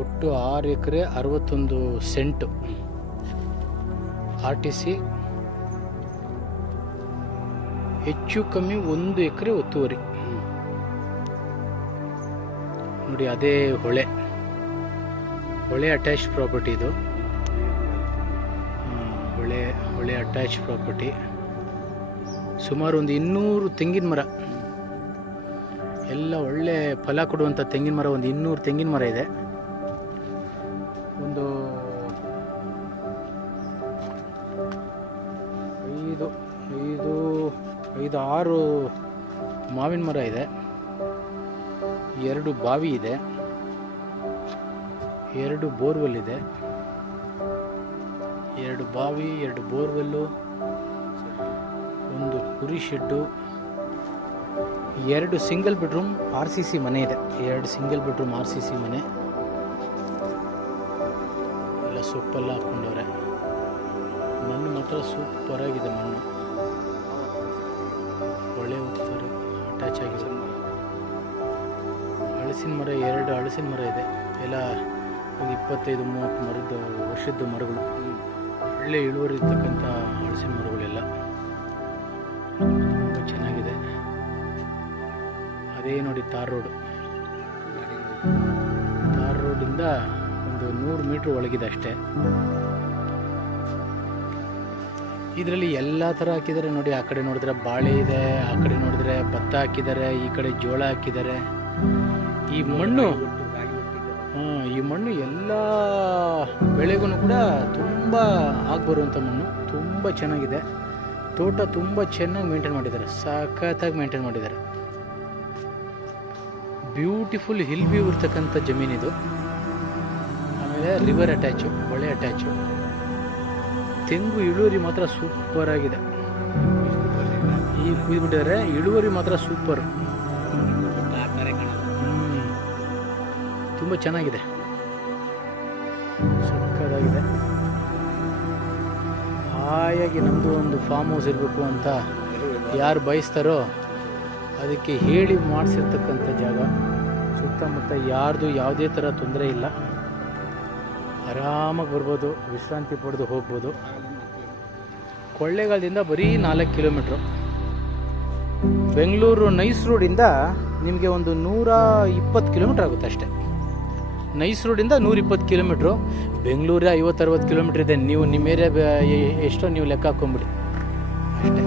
ಒಟ್ಟು 6 ಎಕರೆ 61 scent. RTC ಹೆಚ್ಚು ಕಮ್ಮಿ 1 ಎಕರೆ ಒತ್ತುವರಿ ನೋಡಿ. ಅದೇ ಹೊಳೆ ಅಟ್ಯಾಚ್ ಪ್ರಾಪರ್ಟಿ ಇದು. ಹೊಳೆ ಅಟ್ಯಾಚ್ ಪ್ರಾಪರ್ಟಿ. ಸುಮಾರು ಒಂದು 200 ತೆಂಗಿನ ಮರ, ಎಲ್ಲ ಒಳ್ಳೆ ಫಲ ಕೊಡುವಂಥ ತೆಂಗಿನ ಮರ, ಒಂದು 200 ತೆಂಗಿನ ಮರ ಇದೆ. ಒಂದು 5-6 ಮಾವಿನ ಮರ ಇದೆ. 2 ಬಾವಿ ಇದೆ, 2 ಬೋರ್ವೆಲ್ ಇದೆ. 2 ಬಾವಿ, 2 ಬೋರ್ವೆಲ್ಲು, ಒಂದು ಕುರಿ ಶೆಡ್ಡು, 2 ಸಿಂಗಲ್ ಬೆಡ್ರೂಮ್ RCC ಮನೆ ಇದೆ. 2 ಸಿಂಗಲ್ ಬೆಡ್ರೂಮ್ RCC ಮನೆ. ಎಲ್ಲ ಸೊಪ್ಪೆಲ್ಲ ಹಾಕ್ಕೊಂಡವ್ರೆ. ಮಣ್ಣು ಮಾತ್ರ ಸೂಪರ್ ಆಗಿದೆ. ಮಣ್ಣು ಒಳ್ಳೆ ಹೋಗ್ತಾರೆ, ಅಟ್ಯಾಚ್ ಆಗಿದೆ. ಹಲಸಿನ ಮರ, 2 ಹಲಸಿನ ಮರ ಇದೆ. ಎಲ್ಲ ಒಂದು 25-30 ವರ್ಷದ ಮರಗಳು. ಒಳ್ಳೆ ಇಳುವರಿ ಇರ್ತಕ್ಕಂಥ ಹಲಸಿನ ಮರಗಳೆಲ್ಲ ತುಂಬ ಚೆನ್ನಾಗಿದೆ. ಅದೇ ನೋಡಿ ತಾರ್ ರೋಡಿಂದ ಒಂದು 100 ಮೀಟ್ರ್ ಒಳಗಿದೆ ಅಷ್ಟೇ. ಇದರಲ್ಲಿ ಎಲ್ಲ ಥರ ಹಾಕಿದ್ದಾರೆ ನೋಡಿ. ಆ ಕಡೆ ನೋಡಿದ್ರೆ ಬಾಳೆ ಇದೆ, ಆ ಕಡೆ ನೋಡಿದ್ರೆ ಭತ್ತ ಹಾಕಿದ್ದಾರೆ, ಈ ಕಡೆ ಜೋಳ ಹಾಕಿದ್ದಾರೆ. ಈ ಮಣ್ಣು ಎಲ್ಲ ಬೆಳೆಗೂ ಕೂಡ ತುಂಬ ಆಗ್ಬರುವಂಥ ಮಣ್ಣು. ತುಂಬ ಚೆನ್ನಾಗಿದೆ. ತೋಟ ತುಂಬ ಚೆನ್ನಾಗಿ ಮೇಂಟೈನ್ ಮಾಡಿದ್ದಾರೆ, ಸಖತ್ತಾಗಿ ಮೇಂಟೈನ್ ಮಾಡಿದ್ದಾರೆ. ಬ್ಯೂಟಿಫುಲ್ ಹಿಲ್ ವ್ಯೂ ಇರ್ತಕ್ಕಂಥ ಜಮೀನಿದು. ಆಮೇಲೆ ರಿವರ್ ಅಟ್ಯಾಚು, ಹೊಳೆ ಅಟ್ಯಾಚು. ತೆಂಗು ಇಳುವರಿ ಮಾತ್ರ ಸೂಪರ್ ಆಗಿದೆ. ಈಗ ಕುಯ್ದುಬಿಟ್ಟಿದ್ದಾರೆ, ಇಳುವರಿ ಮಾತ್ರ ಸೂಪರ್. ತುಂಬ ಚೆನ್ನಾಗಿದೆ, ಸಕ್ಕತ್ತಾಗಿದೆ. ಹಾಯಾಗಿ ನಮ್ಮದು ಒಂದು ಫಾರ್ಮ್ ಹೌಸ್ ಇರಬೇಕು ಅಂತ ಯಾರು ಬಯಸ್ತಾರೋ ಅದಕ್ಕೆ ಹೇಳಿ ಮಾಡಿಸಿರ್ತಕ್ಕಂಥ ಜಾಗ. ಸುತ್ತಮುತ್ತ ಯಾರ್ದು ಯಾವುದೇ ಥರ ತೊಂದರೆ ಇಲ್ಲ. ಆರಾಮಾಗಿ ಬರ್ಬೋದು, ವಿಶ್ರಾಂತಿ ಪಡೆದು ಹೋಗ್ಬೋದು. ಕೊಳ್ಳೇಗಾಲದಿಂದ ಬರೀ 4 ಕಿಲೋಮೀಟ್ರು. ಬೆಂಗಳೂರು ನೈಸ್ ರೋಡಿಂದ ನಿಮಗೆ ಒಂದು 120 ಕಿಲೋಮೀಟ್ರ್ ಆಗುತ್ತೆ ಅಷ್ಟೇ. ನೈಸ್ ರೋಡಿಂದ 120 ಕಿಲೋಮೀಟ್ರು. ಬೆಂಗಳೂರೇ 50-60 ಕಿಲೋಮೀಟ್ರ್ ಇದೆ. ನೀವು ನಿಮ್ಮ ಏರಿಯಾ ಎಷ್ಟೋ ನೀವು ಲೆಕ್ಕ ಹಾಕ್ಕೊಂಬಿಡಿ ಅಷ್ಟೇ.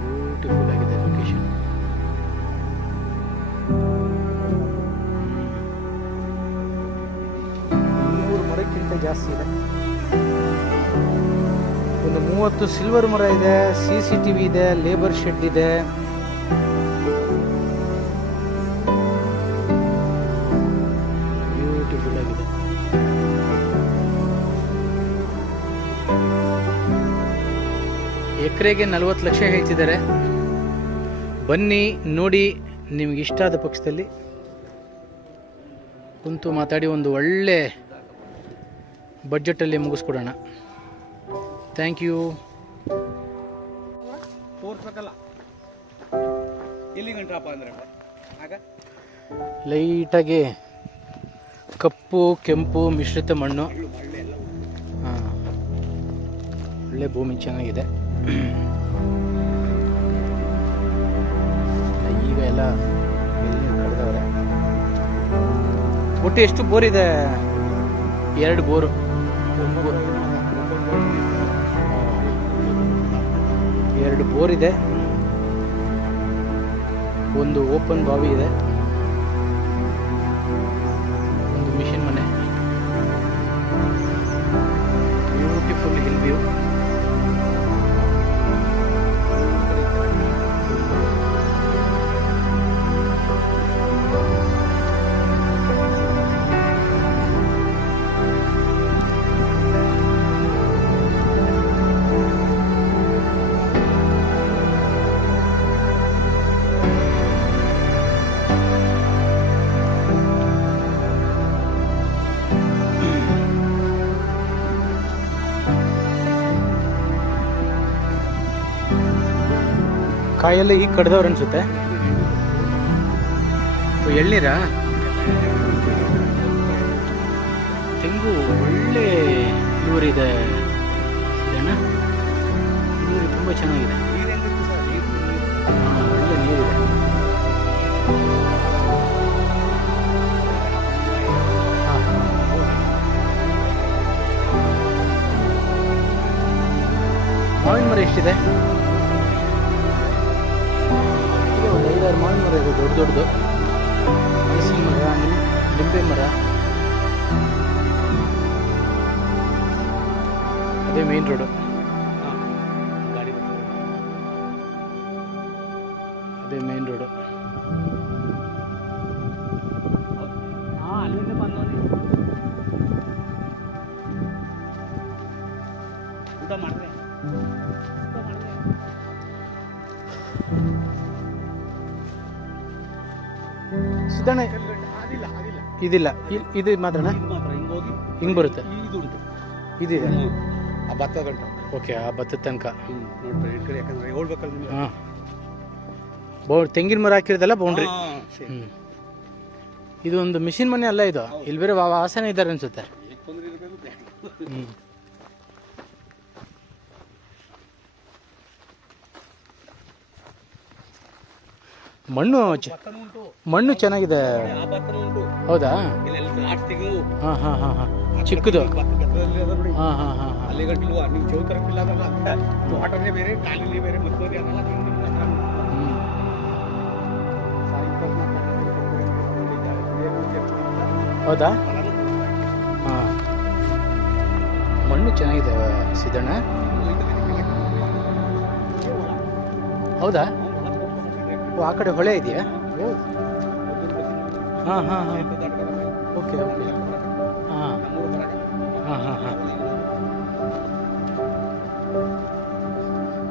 ಬ್ಯೂಟಿಫುಲ್ ಆಗಿದೆ ಲೊಕೇಶನ್. 100 ಮರಕ್ಕಿಂತ ಜಾಸ್ತಿ ಇದೆ. ಒಂದು 30 ಸಿಲ್ವರ್ ಮರ ಇದೆ, CCTV ಇದೆ, ಲೇಬರ್ ಶೆಡ್ ಇದೆ. ಬ್ಯೂಟಿಫುಲ್ ಆಗಿದೆ. ಎಕರೆಗೆ 40 ಲಕ್ಷ ಹೇಳ್ತಿದ್ದಾರೆ. ಬನ್ನಿ ನೋಡಿ, ನಿಮ್ಗೆ ಇಷ್ಟ ಆದ ಪಕ್ಷದಲ್ಲಿ ಕುಂತು ಮಾತಾಡಿ ಒಂದು ಒಳ್ಳೆ ಬಡ್ಜೆಟಲ್ಲಿ ಮುಗಿಸ್ಕೊಡೋಣ. Thank you. ಲೈಟಾಗಿ ಕಪ್ಪು ಕೆಂಪು ಮಿಶ್ರಿತ ಮಣ್ಣು. ಒಳ್ಳೆ ಭೂಮಿ ಚೆನ್ನಾಗಿದೆ. ಈಗ ಎಲ್ಲ ಕಳೆದವ್ರೆ. ಒಟ್ಟು ಎಷ್ಟು ಬೋರ್ ಇದೆ? 2 ಬೋರು. 2 ಬೋರ್ ಇದೆ, ಒಂದು ಓಪನ್ ಬಾವಿ ಇದೆ, ಒಂದು ಮಿಷನ್ ಮನೆ. Beautiful hill view. ಕಾಯೆಲ್ಲ ಈಗ ಕಡ್ದವ್ರು ಅನ್ಸುತ್ತೆ. ಎಳ್ನೀರಾ? ತೆಂಗು ಒಳ್ಳೆ ಇಳುವರಿ ಇದೆ ಸಿದ್ದಣ್ಣ. ಇಳುವರಿ ತುಂಬ ಚೆನ್ನಾಗಿದೆ. ಒಳ್ಳೆ ನೀರಿದೆ. ಮಾವಿನ ಮರ ಎಷ್ಟಿದೆ? ಒಂದು 5-6 ಮಾವಿನ ಮರ ಇದೆ, ದೊಡ್ಡ ದೊಡ್ಡದು. ಹಲಸಿನ ಮರ, ನಿಂಬೆ ಮರ. ಅದೇ ಮೇನ್ ರೋಡು. ಅದೇ ಮೇನ್ ರೋಡು. ಊಟ ಮಾಡಿದ್ರೆ ಸಿದ್ದಣ್ಣ ಇದಿಲ್ಲ, ಇದು ಮಾತ್ರ ಹಿಂಗೆ ಬರುತ್ತೆ. ಇದಿದೆ ಆ ಭತ್ತ ಗಂಟ. ಓಕೆ, ಆ ಭತ್ತದ ತನಕ. ಹಾಂ, ತೆಂಗಿನ ಮರ ಹಾಕಿರೋದಲ್ಲ ಬೌಂಡ್ರಿ. ಇದು ಒಂದು ಮಿಷಿನ್ ಮನೆ ಅಲ್ಲ ಇದು. ಇಲ್ಲಿ ಬೇರೆ ವಾಸನೆ ಇದ್ದಾರೆ ಅನ್ಸುತ್ತೆ. ಮಣ್ಣು ಚೆನ್ನಾಗಿದೆ. ಹೌದಾ? ಹಾಂ ಹಾಂ ಹಾಂ ಹಾಂ, ಚಿಕ್ಕದು. ಹಾಂ ಹಾಂ ಹಾಂ ಹಾಂ. ಹೌದಾ? ಹಾಂ, ಮಣ್ಣು ಚೆನ್ನಾಗಿದೆ ಸಿದ್ದಣ್ಣ. ಹೌದಾ? ಆ ಕಡೆ ಹೊಳೆ ಇದೆಯಾ? ಹಾಂ ಹಾಂ ಹಾಂ. Okay okay. ಹಾಂ ಹಾಂ ಹಾಂ ಹಾಂ.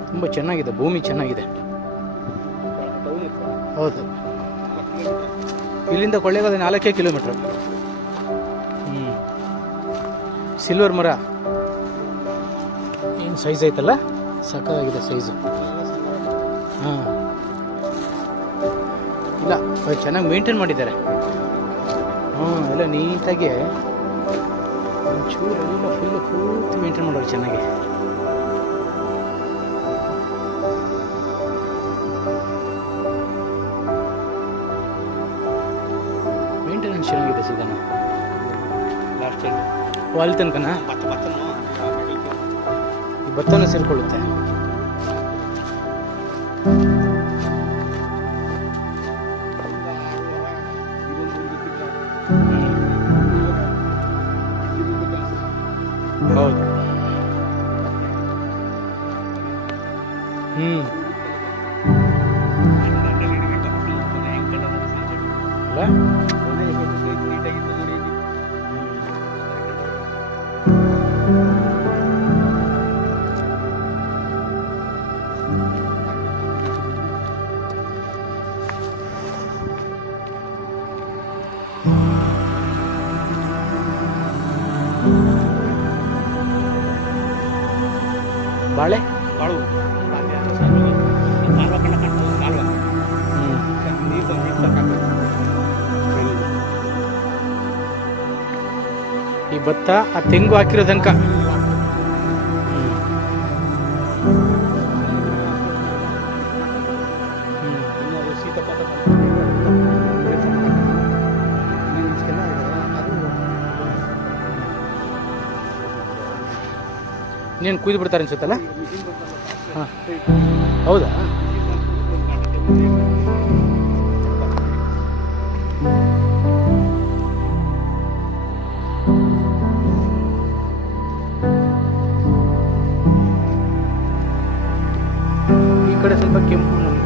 ತುಂಬ ಚೆನ್ನಾಗಿದೆ, ಭೂಮಿ ಚೆನ್ನಾಗಿದೆ. ಹೌದು, ಇಲ್ಲಿಂದ ಕೊಳ್ಳೇಗಾಲ 4 ಕಿಲೋಮೀಟ್ರ್. ಸಿಲ್ವರ್ ಮರ ಏನು ಸೈಜ್ ಐತಲ್ಲ, ಸಕ್ಕತ್ತಾಗಿದೆ ಸೈಜು. ಹಾಂ, ಇಲ್ಲ ಚೆನ್ನಾಗಿ ಮೇಂಟೈನ್ ಮಾಡಿದ್ದಾರೆ. ಎಲ್ಲ ನೀಟಾಗಿ ಒಂಚೂರು ಎಲ್ಲ ಫುಲ್ಲು ಪೂರ್ತಿ ಮೇಂಟೈನ್ ಮಾಡೋರು ಚೆನ್ನಾಗಿ. ಮೇಂಟೆನೆನ್ಸ್ ಚೆನ್ನಾಗಿದೆ ಸಿದ್ದಣ್ಣ. ಲಾಸ್ಟ್ ಟೈಮ್ ಅಲ್ಲಿ ತನಕನಾ ಈ ಭತ್ತನೂ ಸೇರಿಕೊಳ್ಳುತ್ತೆ. ಹೌದು. ಬಾಳೆ ಬಾಳು ಈ ಭತ್ತ ಆ ತೆಂಗು ಹಾಕಿರೋ ತನಕ. ನೀನು ಕುಯ್ದು ಬಿಡ್ತಾರೆ ಅನ್ಸುತ್ತಲ್ಲ. ಹಾಂ, ಹೌದಾ? ಈ ಕಡೆ ಸ್ವಲ್ಪ ಕೆಂಪು ನಮಗೆ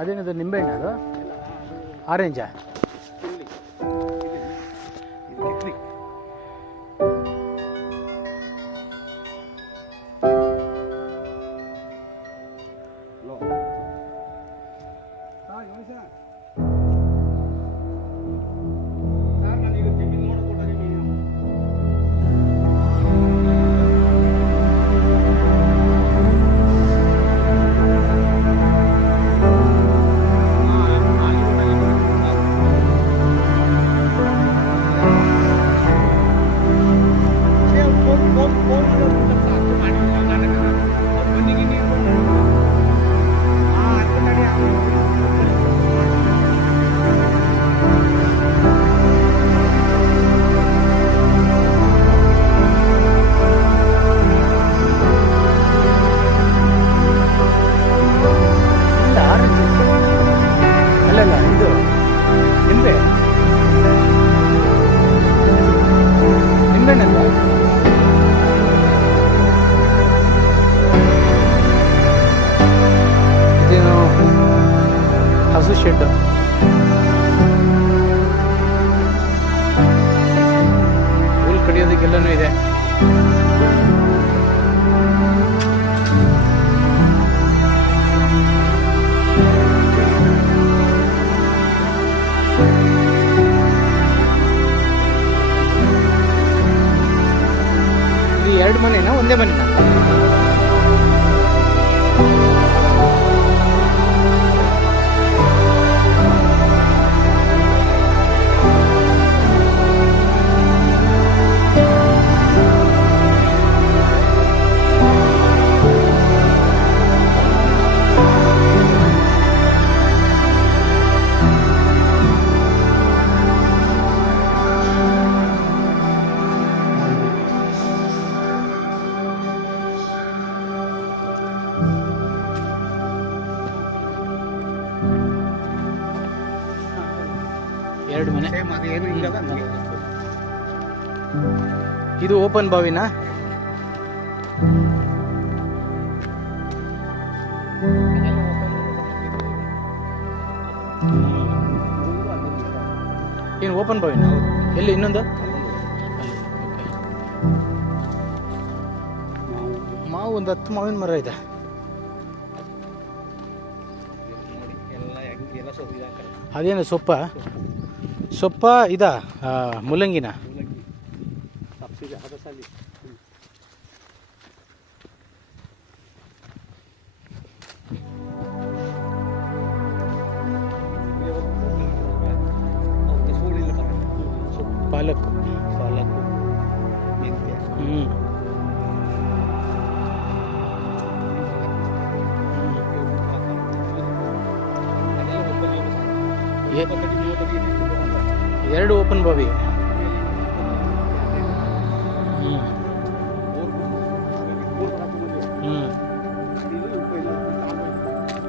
ಅದೇನದು ನಿಂಬೆಹಣ್ಣು ಅದು ಆರೆಂಜಾ? ಇದೇನು ಹಸು ಶೆಡ್. ಹುಲ್ ಕಡಿಯೋದಕ್ಕೆಲ್ಲನೂ ಇದೆ. ಇದು 2 ಮನೆನಾ ಒಂದೇ ಮನೆನಾ? ಎರಡು ಮನೆ. ಇದು ಓಪನ್ ಬಾವಿನಾ? ಏನು ಓಪನ್ ಬಾವಿನಾ? ಎಲ್ಲಿ ಇನ್ನೊಂದು? ಮಾವು ಒಂದು 10 ಮಾವಿನ ಮರ ಇದೆ. ಅದೇನು ಸೊಪ್ಪ ಇದಾ ಮುಲ್ಲಂಗಿನ? ಪಾಲಕ್ ಎರಡು ಓಪನ್ ಬಾವಿ.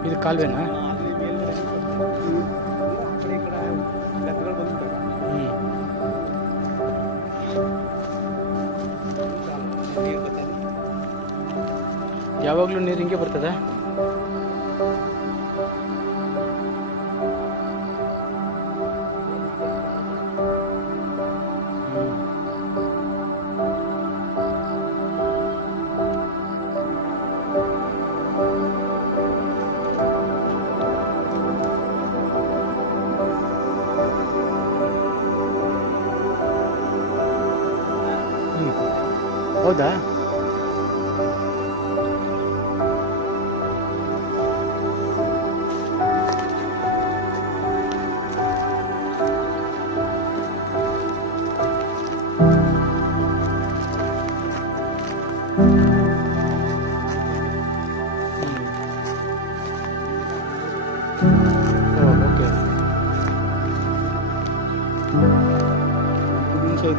ಇದು ಕಾಲುವೆನಾ? ಯಾವಾಗಲೂ ನೀರು ಹಿಂಗೆ ಬರ್ತದೆ? ಹೌದಾ?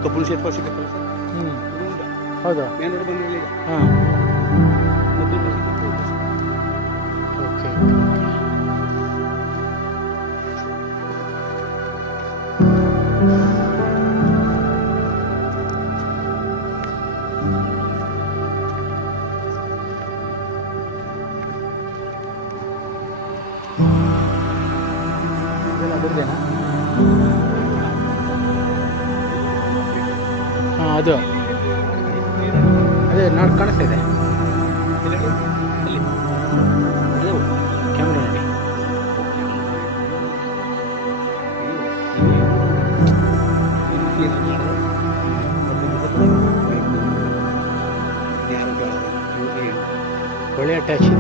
ಕಬ್ಬುಣ ಶೇತ್ ಪಾಶಿ ಕತ್ತಲ. ಹೌದಾ? ಮೇನ್ ರೋಡ್ ಬಂದಿರಲಿ. ಹಾಂ ಓಕೆ. ಅದ್ರದ್ದೇನಾ? ಹಾಂ ಅದು ಅದೇ ನೋಡಿ ಕಾಣಿಸ್ತಾ ಇದೆ ಕ್ಯಾಮ್ರಾ ನೋಡಿ. ಒಳ್ಳೆ ಅಟ್ಯಾಚ್ ಇದೆ.